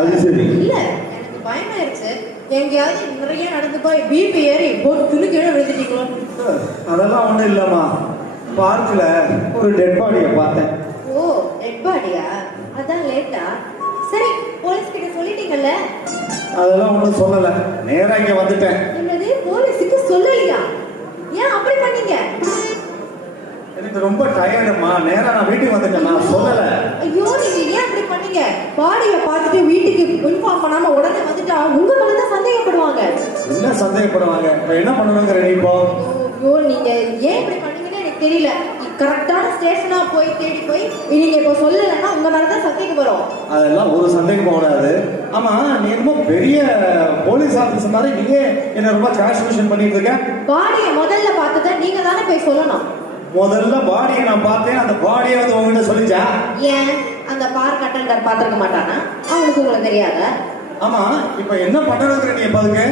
அது சரி. இல்ல எனக்கு பயமாயிருச்சு. எங்கேயாவது நிறைய நடந்து போய் பிபி ஏறி பொட்டுன்னு கீழே விழுந்துட்டீங்களோ? அதெல்லாம் ஒண்ணும் இல்லம்மா. பார்க்ல ஒரு டெட் பாடியை பார்த்தேன். ஓ, டெட் பாடியா? அதான் லேட்டா. சரி, போலீஸ் கிட்ட சொல்லிட்டீங்கல்ல? அதெல்லாம் ஒண்ணும் சொல்லல, நேரா இங்க வந்துட்டேன். என்னது, போலீஸுக்கு சொல்லலையா? ஏன் அப்படி பண்ணீங்க? எனக்கு ரொம்ப டயர்டுமா, நேரா நான் வீட்டுக்கு வந்துட்டேன், நான் சொல்லல. ஐயோ, நீங்க ஏன் அப்படி பண்ணீங்க? பாடியை பார்த்துட்டு வீட்டுக்கு இன்ஃபார்ம் பண்ணாம உடனே வந்துட்டா உங்க மேல தான் சந்தேகப்படுவாங்க. என்ன சந்தேகப்படுவாங்க? இப்ப என்ன பண்ணணுங்கிற நீ இப்போ? ஐயோ, நீங்க ஏன் இப்படி பண்ணீங்கன்னு எனக்கு தெரியல. கரெக்டான ஸ்டேஷனா போய் தேடி போய் நீங்க இப்போ சொல்லலைன்னா உங்க மேலதான் சந்தேகம் வரும். அதெல்லாம் ஒரு சந்தேகம் போடாது. ஆமா, நீ என்னமோ பெரிய போலீஸ் ஆபீசர் மாதிரி நீயே என்ன ரொம்ப டிரான்ஸ்மிஷன் பண்ணிட்டு இருக்க. பாடியை முதல்ல பார்த்தத நீங்க தானே போய் சொல்லணும். முதல்ல பாடியை நான் பார்த்தேன், அந்த பாடியை வந்து உங்ககிட்ட சொல்லிச்சா? ஏன் அந்த பார்க் அட்டெண்டர் பார்த்திருக்க மாட்டானா? அவனுக்கு உங்களுக்கு தெரியாத? ஆமா, இப்ப என்ன பண்ணணுங்கிற நீ பாருங்க.